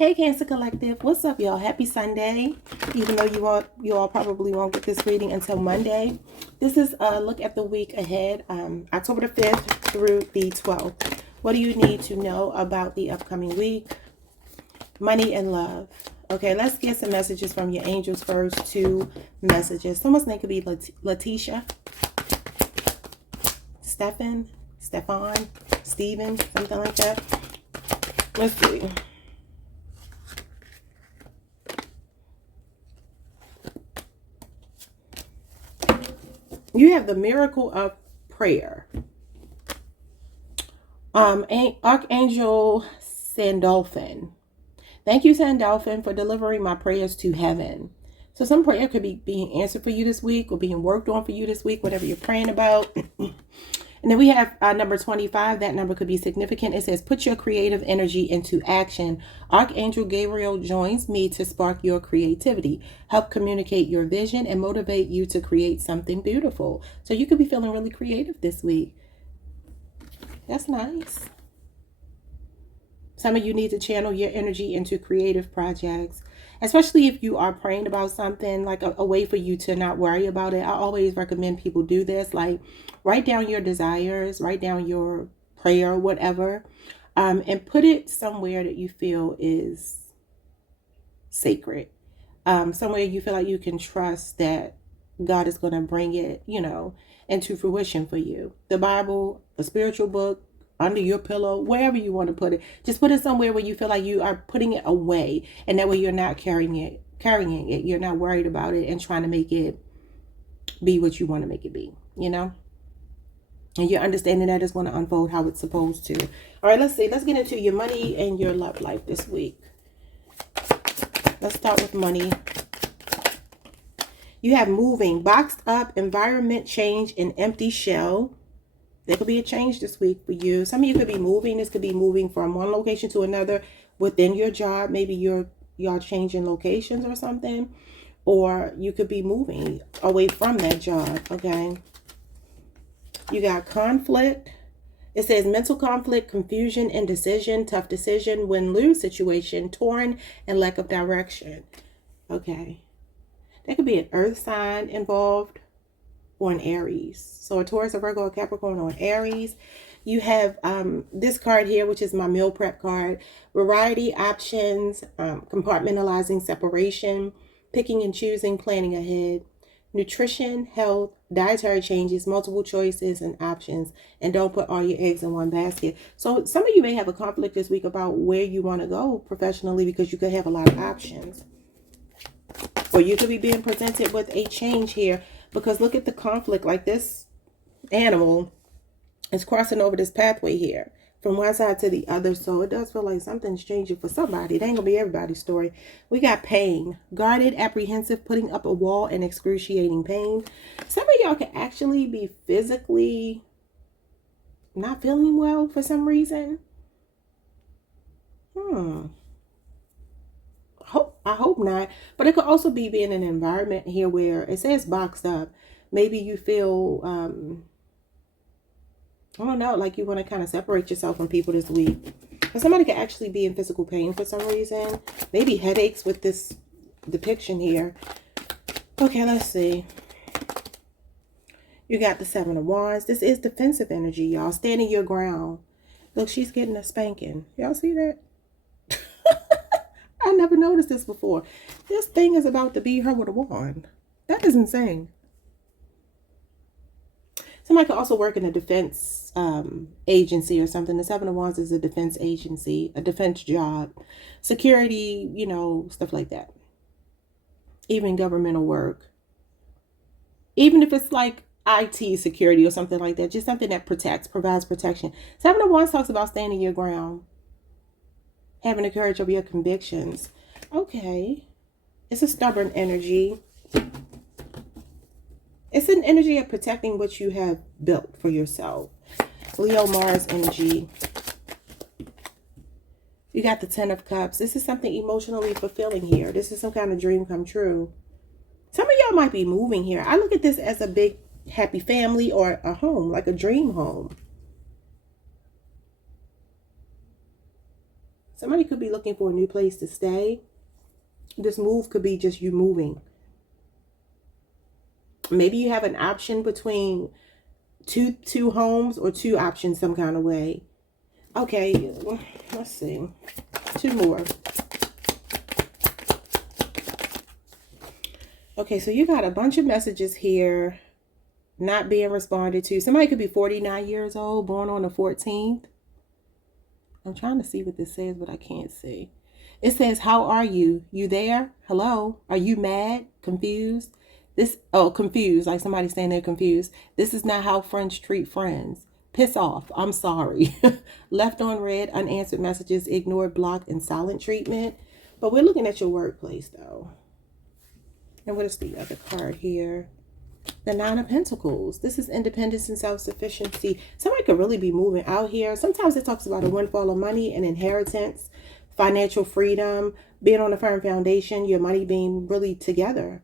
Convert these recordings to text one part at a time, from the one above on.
Hey Cancer Collective, what's up y'all? Happy Sunday. Even though you all probably won't get this reading until Monday. This is a look at the week ahead, October the 5th through the 12th. What do you need to know about the upcoming week? Money and love. Okay, let's get some messages from your angels first. 2 messages. Someone's name could be Letitia, Stefan, Steven, something like that. Let's see. You have the miracle of prayer. Archangel Sandalphon. Thank you, Sandalphon, for delivering my prayers to heaven. So some prayer could be being answered for you this week or being worked on for you this week, whatever you're praying about. And then we have number 25. That number could be significant. It says, put your creative energy into action. Archangel Gabriel joins me to spark your creativity, help communicate your vision, and motivate you to create something beautiful. So you could be feeling really creative this week. That's nice. Some of you need to channel your energy into creative projects, especially if you are praying about something, like a way for you to not worry about it. I always recommend people do this, like write down your desires, write down your prayer, whatever, and put it somewhere that you feel is sacred, somewhere you feel like you can trust that God is going to bring it, into fruition for you. The Bible, a spiritual book, under your pillow, wherever you want to put it. Just put it somewhere where you feel like you are putting it away, and that way you're not carrying it. You're not worried about it and trying to make it be what you want to make it be, and you're understanding that it's going to unfold how it's supposed to. All right, let's see. Let's get into your money and your love life this week. Let's start with money. You have moving, boxed up, environment change, and empty shell. There could be a change this week for you. Some of you could be moving. This could be moving from one location to another within your job. Maybe y'all changing locations or something. Or you could be moving away from that job, okay? You got conflict. It says mental conflict, confusion, indecision, tough decision, win-lose situation, torn, and lack of direction. Okay. There could be an earth sign involved, or an Aries. So a Taurus, a Virgo, a Capricorn, or an Aries. You have this card here, which is my meal prep card. Variety, options, compartmentalizing, separation, picking and choosing, planning ahead. Nutrition, health, dietary changes, multiple choices and options. And don't put all your eggs in one basket. So some of you may have a conflict this week about where you want to go professionally, because you could have a lot of options. Or you could be being presented with a change here. Because look at the conflict, like this animal is crossing over this pathway here from one side to the other. So it does feel like something's changing for somebody. It ain't gonna be everybody's story. We got pain, guarded, apprehensive, putting up a wall, and excruciating pain. Some of y'all can actually be physically not feeling well for some reason. I hope not. But it could also be being in an environment here where it says boxed up. Maybe you feel, I don't know, like you want to kind of separate yourself from people this week. But somebody could actually be in physical pain for some reason. Maybe headaches with this depiction here. Okay, let's see. You got the 7 of Wands. This is defensive energy, y'all. Standing your ground. Look, she's getting a spanking. Y'all see that? I never noticed this before. This thing is about to beat her with a wand. That is insane. Somebody could also work in a defense agency or something. The 7 of Wands is a defense agency, a defense job, security, stuff like that. Even governmental work. Even if it's like IT security or something like that. Just something that provides protection. 7 of Wands talks about standing your ground. Having the courage of your convictions. Okay. It's a stubborn energy. It's an energy of protecting what you have built for yourself. Leo, Mars energy. You got the 10 of Cups. This is something emotionally fulfilling here. This is some kind of dream come true. Some of y'all might be moving here. I look at this as a big happy family or a home, like a dream home. Somebody could be looking for a new place to stay. This move could be just you moving. Maybe you have an option between two homes or two options some kind of way. Okay, let's see. Two more. Okay, so you got a bunch of messages here not being responded to. Somebody could be 49 years old, born on the 14th. I'm trying to see what this says, but I can't see. It says, how are you? You there? Hello? Are you mad? Confused? Confused. Like somebody saying they're confused. This is not how friends treat friends. Piss off. I'm sorry. Left on red, unanswered messages, ignored, blocked, and silent treatment. But we're looking at your workplace, though. And what is the other card here? The Nine of Pentacles. This is independence and self-sufficiency. Somebody could really be moving out here. Sometimes it talks about a windfall of money, an inheritance, financial freedom, being on a firm foundation, your money being really together.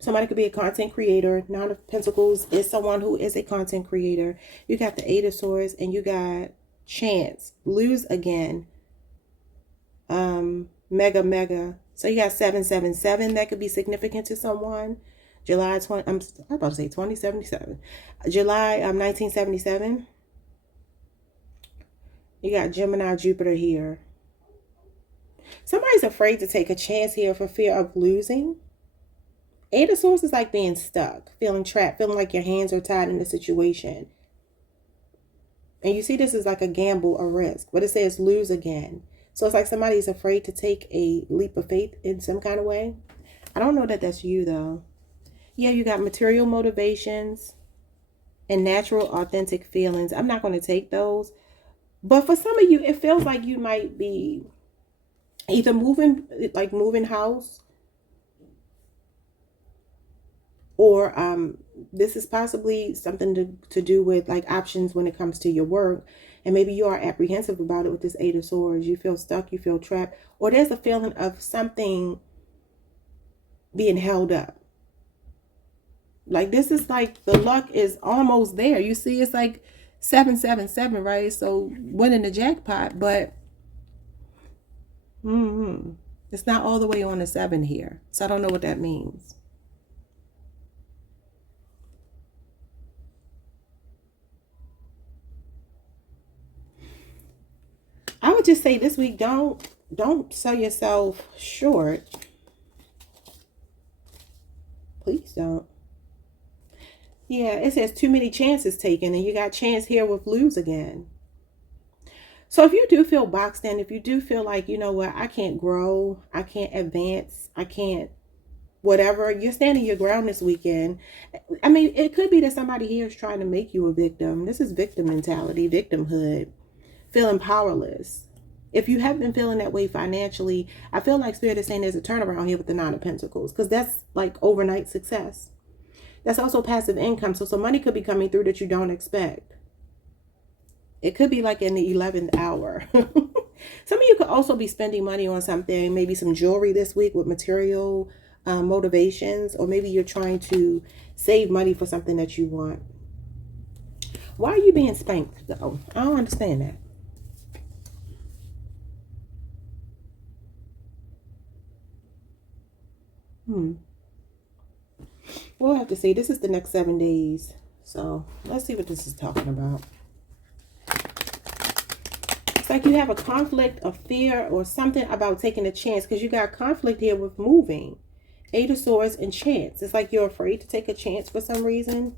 Somebody could be a content creator. Nine of Pentacles is someone who is a content creator. You got the Eight of Swords and you got chance. Lose again. Mega. So you got 777. That could be significant to someone. July 20, I'm about to say 2077. July 1977. You got Gemini, Jupiter here. Somebody's afraid to take a chance here for fear of losing. Eight of Swords is like being stuck, feeling trapped, feeling like your hands are tied in a situation. And you see this is like a gamble, a risk. But it says lose again. So it's like somebody's afraid to take a leap of faith in some kind of way. I don't know that that's you, though. Yeah, you got material motivations and natural, authentic feelings. I'm not going to take those. But for some of you, it feels like you might be either moving house, or this is possibly something to do with like options when it comes to your work. And maybe you are apprehensive about it with this Eight of Swords. You feel stuck, you feel trapped, or there's a feeling of something being held up. Like this is like the luck is almost there. You see, it's like 777, right? So winning the jackpot, but it's not all the way on the 7 here. So I don't know what that means. I would just say this week, don't sell yourself short. Please don't. Yeah, it says too many chances taken, and you got chance here with lose again. So if you do feel boxed in, if you do feel like, you know what, I can't grow, I can't advance, I can't whatever, you're standing your ground this weekend. I mean, it could be that somebody here is trying to make you a victim. This is victim mentality, victimhood, feeling powerless. If you have been feeling that way financially, I feel like Spirit is saying there's a turnaround here with the Nine of Pentacles, because that's like overnight success. That's also passive income. So some money could be coming through that you don't expect. It could be like in the 11th hour. Some of you could also be spending money on something, maybe some jewelry this week with material motivations, or maybe you're trying to save money for something that you want. Why are you being spanked though? I don't understand that. We'll have to see. This is the next 7 days. So let's see what this is talking about. It's like you have a conflict of fear or something about taking a chance, because you got conflict here with moving. Eight of Swords and chance. It's like you're afraid to take a chance for some reason.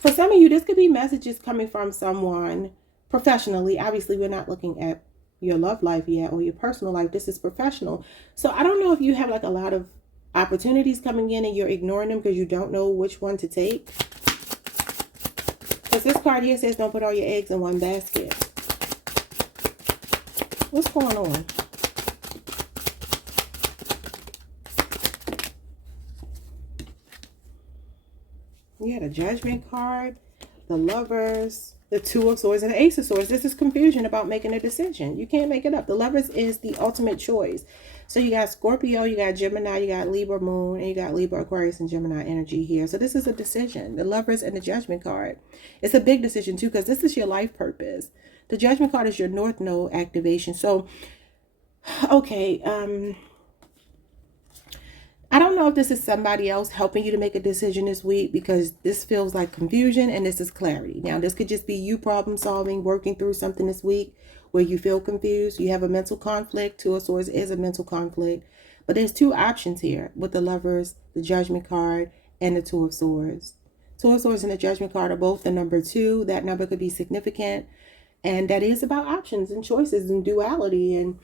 For some of you, this could be messages coming from someone professionally. Obviously, we're not looking at your love life yet or your personal life. This is professional. So I don't know if you have like a lot of opportunities coming in and you're ignoring them because you don't know which one to take. Because this card here says don't put all your eggs in one basket. What's going on? You had a Judgment card, the Lovers, the Two of Swords, and the Ace of Swords. This is confusion about making a decision. You can't make it up. The Lovers is the ultimate choice. So you got Scorpio, you got Gemini, you got Libra moon, and you got Libra, Aquarius, and Gemini energy here. So this is a decision. The Lovers and the Judgment card. It's a big decision too, because this is your life purpose. The Judgment card is your North Node activation. So, okay, I don't know if this is somebody else helping you to make a decision this week, because this feels like confusion and this is clarity. Now, this could just be you problem solving, working through something this week where you feel confused. You have a mental conflict. Two of Swords is a mental conflict. But there's two options here with the Lovers, the Judgment card, and the Two of Swords. Two of Swords and the Judgment card are both the number 2. That number could be significant. And that is about options and choices and duality and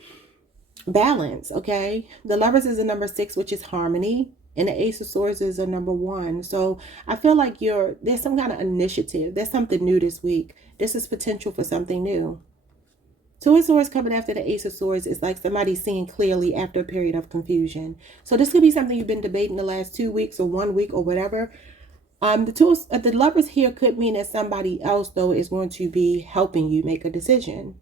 balance. Okay, the Lovers is a number 6, which is harmony, and the Ace of Swords is a number 1. So I feel like there's some kind of initiative. There's something new this week. This is potential for something new. Two of Swords coming after the Ace of Swords is like somebody seeing clearly after a period of confusion. So this could be something you've been debating the last 2 weeks or 1 week or whatever. The Lovers here could mean that somebody else, though, is going to be helping you make a decision.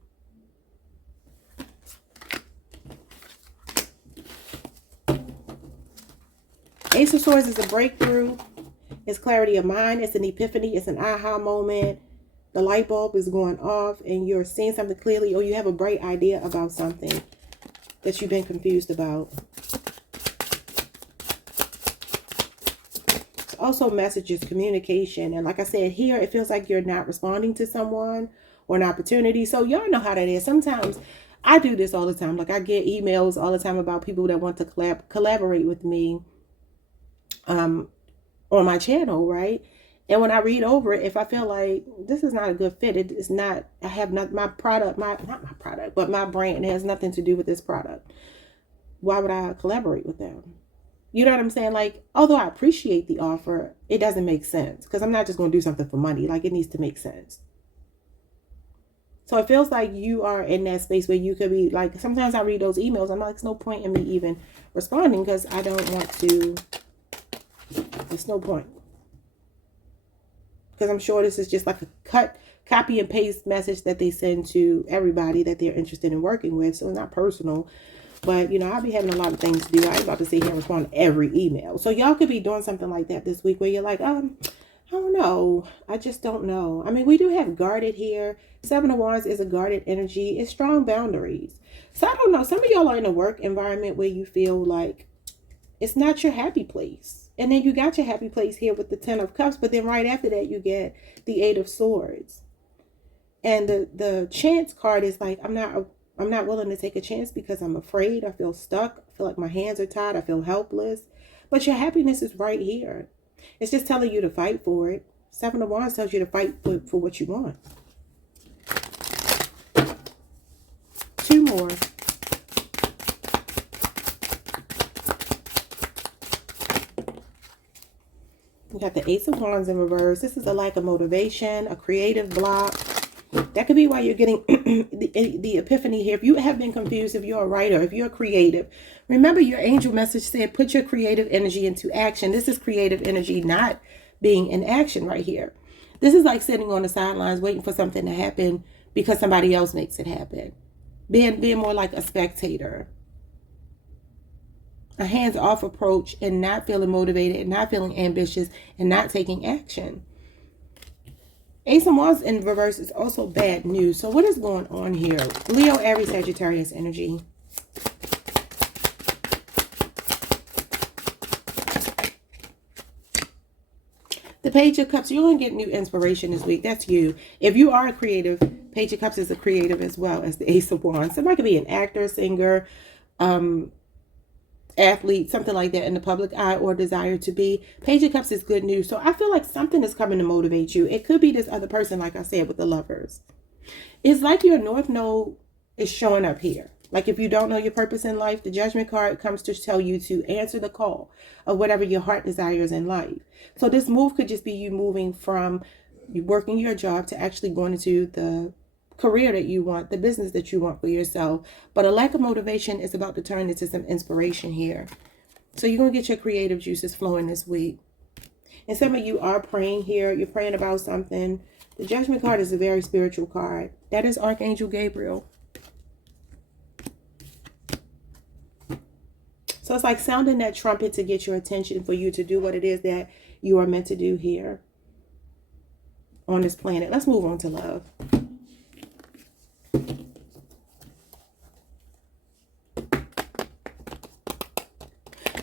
Ace of Swords is a breakthrough. It's clarity of mind. It's an epiphany. It's an aha moment. The light bulb is going off and you're seeing something clearly, or you have a bright idea about something that you've been confused about. It's also messages, communication. And like I said, here it feels like you're not responding to someone or an opportunity. So y'all know how that is. Sometimes I do this all the time. Like I get emails all the time about people that want to collaborate with me on my channel, right? And when I read over it, if I feel like this is not a good fit, it's not, I have not my product, not my product, but my brand has nothing to do with this product. Why would I collaborate with them? You know what I'm saying? Like, although I appreciate the offer, it doesn't make sense, because I'm not just going to do something for money. Like, it needs to make sense. So it feels like you are in that space where you could be like, sometimes I read those emails, I'm like, there's no point in me even responding, because I don't want to, there's no point. Because I'm sure this is just like a copy and paste message that they send to everybody that they're interested in working with. So it's not personal. But, you know, I'll be having a lot of things to do. I ain't about to sit here and respond to every email. So y'all could be doing something like that this week where you're like, I don't know. I just don't know. I mean, we do have guarded here. 7 of Wands is a guarded energy. It's strong boundaries. So I don't know. Some of y'all are in a work environment where you feel like it's not your happy place. And then you got your happy place here with the 10 of Cups. But then right after that, you get the 8 of Swords. And the chance card is like, I'm not willing to take a chance because I'm afraid. I feel stuck. I feel like my hands are tied. I feel helpless. But your happiness is right here. It's just telling you to fight for it. 7 of Wands tells you to fight for what you want. 2 more. We got the Ace of Wands in reverse. This is a lack of motivation, a creative block. That could be why you're getting the epiphany here. If you have been confused, if you're a writer, if you're creative, remember your angel message said, put your creative energy into action. This is creative energy not being in action right here. This is like sitting on the sidelines waiting for something to happen because somebody else makes it happen. Being more like a spectator. A hands-off approach and not feeling motivated and not feeling ambitious and not taking action. Ace of Wands in reverse is also bad news. So what is going on here? Leo, Aries, Sagittarius energy. The Page of Cups, you're going to get new inspiration this week. That's you. If you are a creative, Page of Cups is a creative as well as the Ace of Wands. Somebody could be an actor, singer, athlete, something like that in the public eye, or desire to be. Page of Cups is good news. So I feel like something is coming to motivate you. It could be this other person, like I said, with the Lovers. It's like your North Node is showing up here. Like if you don't know your purpose in life, the Judgment card comes to tell you to answer the call of whatever your heart desires in life. So this move could just be you moving from you working your job to actually going into the career that you want, the business that you want for yourself. But a lack of motivation is about to turn into some inspiration here. So you're going to get your creative juices flowing this week. And some of you are praying here. You're praying about something. The Judgment card is a very spiritual card. That is Archangel Gabriel. So it's like sounding that trumpet to get your attention for you to do what it is that you are meant to do here on this planet. Let's move on to love.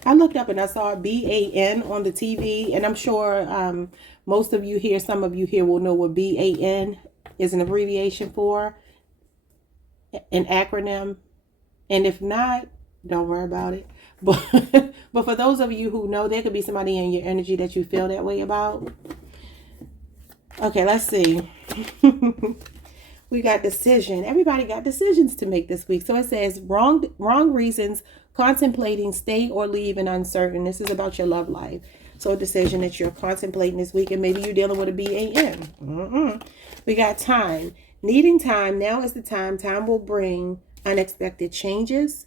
I looked up and I saw BAN on the TV, and I'm sure most of you here, some of you here will know what BAN is an abbreviation for, an acronym. And if not, don't worry about it. But for those of you who know, there could be somebody in your energy that you feel that way about. Okay, let's see. We got decision. Everybody got decisions to make this week. So it says wrong reasons, contemplating, stay or leave, and uncertain. This is about your love life. So a decision that you're contemplating this week, and maybe you're dealing with a BAN. We got time. Needing time. Now is the time. Time will bring unexpected changes.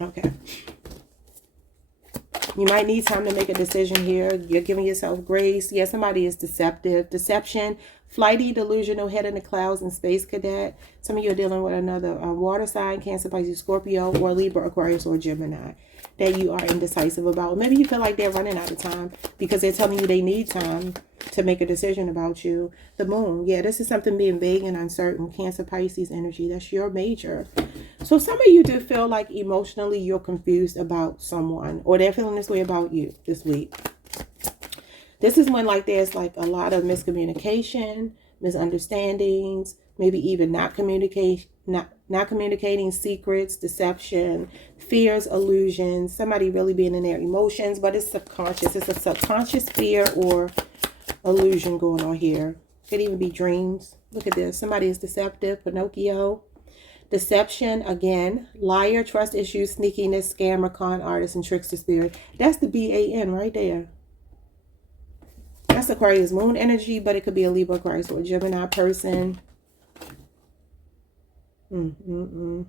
Okay. You might need time to make a decision here. You're giving yourself grace. Yeah, somebody is deceptive. Deception, flighty, delusional, head in the clouds, and space cadet. Some of you are dealing with another water sign, Cancer, Pisces, Scorpio, or Libra, Aquarius, or Gemini that you are indecisive about. Maybe you feel like they're running out of time because they're telling you they need time to make a decision about you. The moon. Yeah, this is something being vague and uncertain. Cancer, Pisces energy. That's your major. So some of you do feel like emotionally you're confused about someone, or they're feeling this way about you this week. This is when like there's like a lot of miscommunication, misunderstandings, maybe even not communicating secrets, deception, fears, illusions, somebody really being in their emotions, but it's subconscious. It's a subconscious fear or illusion going on here. Could even be dreams. Look at this. Somebody is deceptive. Pinocchio. Deception, again, liar, trust issues, sneakiness, scammer, con artist, and trickster spirit. That's the BAN right there. That's Aquarius moon energy, but it could be a Libra, Aquarius, or a Gemini person. And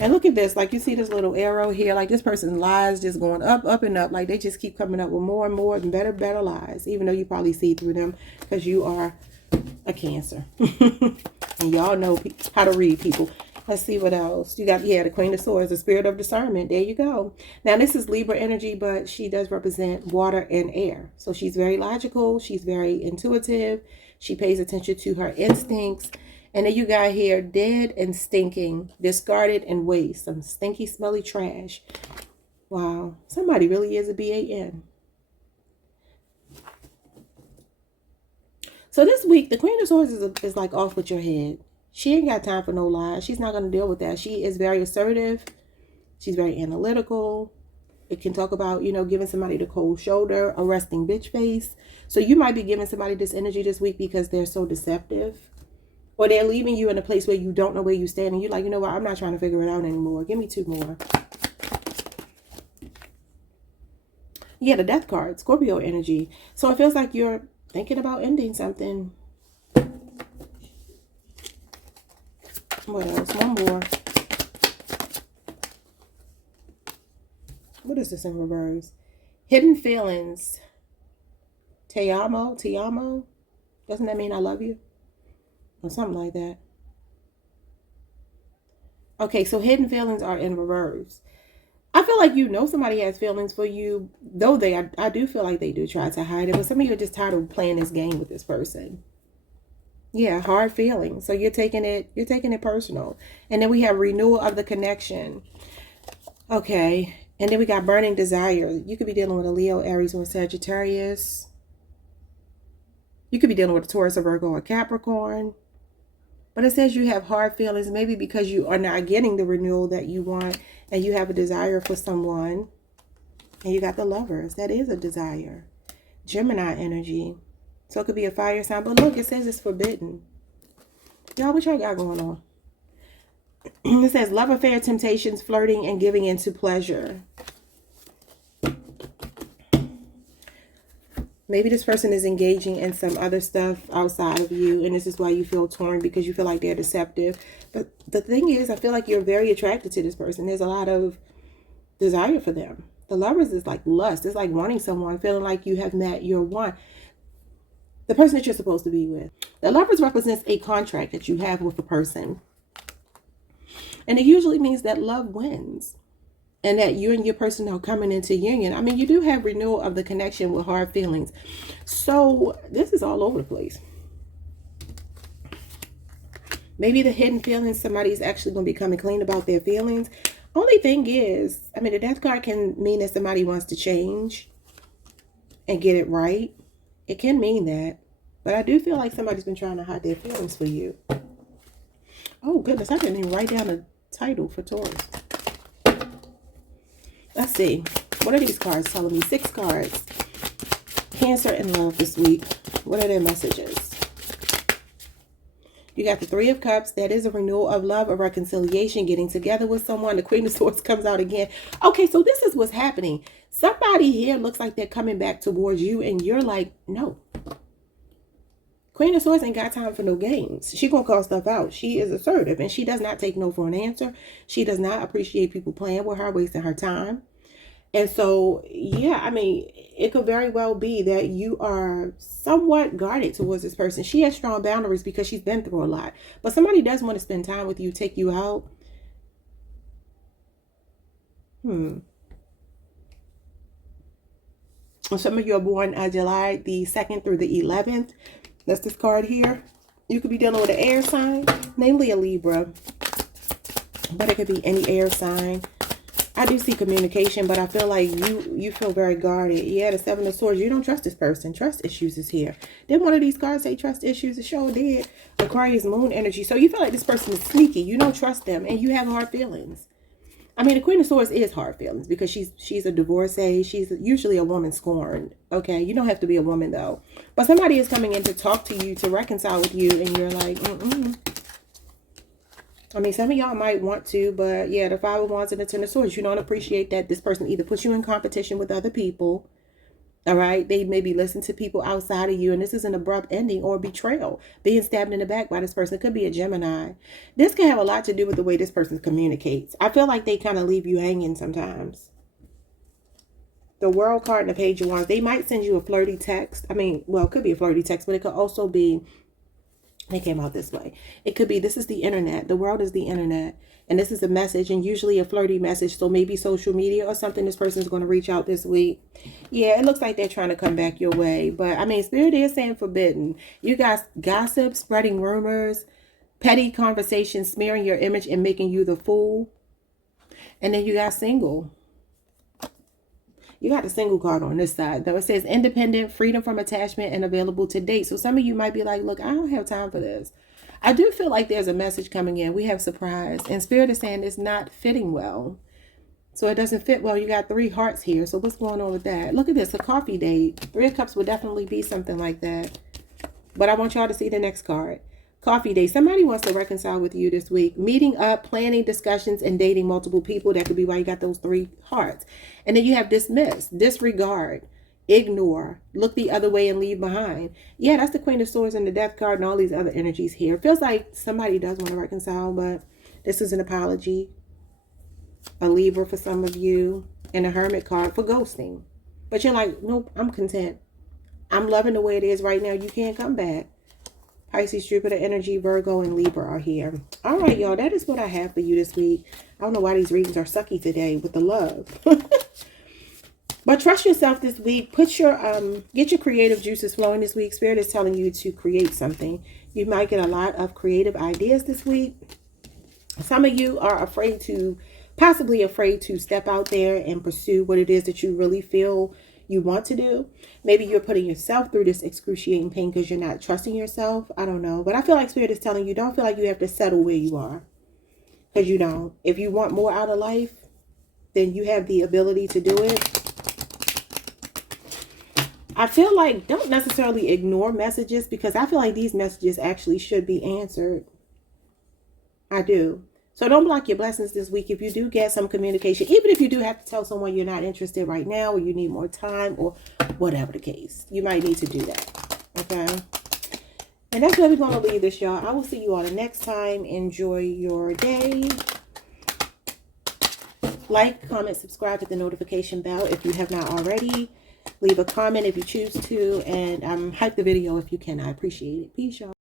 look at this. Like you see this little arrow here. Like this person's lies just going up, up, and up. Like they just keep coming up with more and more and better lies. Even though you probably see through them because you are a Cancer. And y'all know how to read people. Let's see what else. You got, yeah, the Queen of Swords, the spirit of discernment. There you go. Now, this is Libra energy, but she does represent water and air. So she's very logical. She's very intuitive. She pays attention to her instincts. And then you got here, dead and stinking, discarded and waste. Some stinky, smelly trash. Wow. Somebody really is a BAN. So this week, the Queen of Swords is like off with your head. She ain't got time for no lies. She's not going to deal with that. She is very assertive. She's very analytical. It can talk about, you know, giving somebody the cold shoulder, a resting bitch face. So you might be giving somebody this energy this week because they're so deceptive. Or they're leaving you in a place where you don't know where you stand. And you're like, you know what? I'm not trying to figure it out anymore. Give me two more. Yeah, the death card, Scorpio energy. So it feels like you're thinking about ending something. What else? One more. What is this in reverse? Hidden feelings. Te amo, te amo. Doesn't that mean I love you? Or something like that. Okay, so hidden feelings are in reverse. I feel like you know somebody has feelings for you, though I do feel like they do try to hide it. But some of you are just tired of playing this game with this person. Yeah, hard feelings. So you're taking it personal. And then we have renewal of the connection. Okay. And then we got burning desire. You could be dealing with a Leo, Aries, or Sagittarius. You could be dealing with a Taurus, a Virgo, or Capricorn. But it says you have hard feelings, maybe because you are not getting the renewal that you want, and you have a desire for someone. And you got the Lovers. That is a desire. Gemini energy. So it could be a fire sign. But look, it says it's forbidden. Y'all, what y'all got going on? It says love affair, temptations, flirting, and giving into pleasure. Maybe this person is engaging in some other stuff outside of you. And this is why you feel torn, because you feel like they're deceptive. But the thing is, I feel like you're very attracted to this person. There's a lot of desire for them. The Lovers is like lust. It's like wanting someone, feeling like you have met your one. The person that you're supposed to be with. The Lovers represents a contract that you have with a person. And it usually means that love wins and that you and your person are coming into union. I mean, you do have renewal of the connection with hard feelings. So this is all over the place. Maybe the hidden feelings, somebody's actually going to be coming clean about their feelings. Only thing is, I mean, the death card can mean that somebody wants to change and get it right. It can mean that. But I do feel like somebody's been trying to hide their feelings for you. Oh, goodness. I didn't even write down a title for Taurus. Let's see. What are these cards telling me? 6 cards. Cancer and love this week. What are their messages? You got the 3 of Cups. That is a renewal of love, a reconciliation, getting together with someone. The Queen of Swords comes out again. Okay, so this is what's happening. Somebody here looks like they're coming back towards you, and you're like, no. Queen of Swords ain't got time for no games. She gonna call stuff out. She is assertive, and she does not take no for an answer. She does not appreciate people playing with her, wasting her time. And so, yeah, I mean, it could very well be that you are somewhat guarded towards this person. She has strong boundaries because she's been through a lot. But somebody does want to spend time with you, take you out. Some of you are born July the 2nd through the 11th. That's this card here. You could be dealing with an air sign, namely a Libra. But it could be any air sign. I do see communication, but I feel like you feel very guarded. Yeah, the 7 of Swords. You don't trust this person. Trust issues is here. Didn't one of these cards say trust issues? It sure did. Aquarius moon energy. So you feel like this person is sneaky. You don't trust them, and you have hard feelings. I mean, the Queen of Swords is hard feelings because she's a divorcee. She's usually a woman scorned. Okay, you don't have to be a woman though. But somebody is coming in to talk to you, to reconcile with you, and you're like, I mean, some of y'all might want to, but yeah, the 5 of Wands and the 10 of Swords, you don't appreciate that this person either puts you in competition with other people, all right? They maybe listen to people outside of you, and this is an abrupt ending or betrayal, being stabbed in the back by this person. It could be a Gemini. This can have a lot to do with the way this person communicates. I feel like they kind of leave you hanging sometimes. The World card and the Page of Wands, they might send you a flirty text. I mean, well, it could be a flirty text, but it could also be, they came out this way. It could be, this is the internet. The world is the internet. And this is a message, and usually a flirty message. So maybe social media or something. This person is going to reach out this week. Yeah, it looks like they're trying to come back your way. But, I mean, Spirit is saying forbidden. You got gossip, spreading rumors, petty conversations, smearing your image and making you the fool. And then you got single. You got the single card on this side, though. It says independent, freedom from attachment, and available to date. So some of you might be like, look, I don't have time for this. I do feel like there's a message coming in. We have surprise. And Spirit is saying it's not fitting well. So it doesn't fit well. You got 3 hearts here. So what's going on with that? Look at this, a coffee date. 3 of Cups would definitely be something like that. But I want y'all to see the next card. Coffee date. Somebody wants to reconcile with you this week. Meeting up, planning discussions, and dating multiple people. That could be why you got those 3 hearts. And then you have dismiss, disregard, ignore, look the other way, and leave behind. Yeah, that's the Queen of Swords and the Death card and all these other energies here. It feels like somebody does want to reconcile, but this is an apology. A Libra for some of you. And a Hermit card for ghosting. But you're like, nope, I'm content. I'm loving the way it is right now. You can't come back. Pisces, Jupiter energy, Virgo, and Libra are here. All right, y'all. That is what I have for you this week. I don't know why these readings are sucky today with the love. But trust yourself this week. Put your get your creative juices flowing this week. Spirit is telling you to create something. You might get a lot of creative ideas this week. Some of you are possibly afraid to step out there and pursue what it is that you really feel you want to do. Maybe you're putting yourself through this excruciating pain because you're not trusting yourself. I don't know. But I feel like Spirit is telling you, don't feel like you have to settle where you are. Because you don't. If you want more out of life, then you have the ability to do it. I feel like don't necessarily ignore messages, because I feel like these messages actually should be answered. I do. So don't block your blessings this week. If you do get some communication, even if you do have to tell someone you're not interested right now, or you need more time, or whatever the case, you might need to do that. Okay. And that's where we're going to leave this, y'all. I will see you all the next time. Enjoy your day. Like, comment, subscribe, hit the notification bell if you have not already. Leave a comment if you choose to. And hype the video if you can. I appreciate it. Peace, y'all.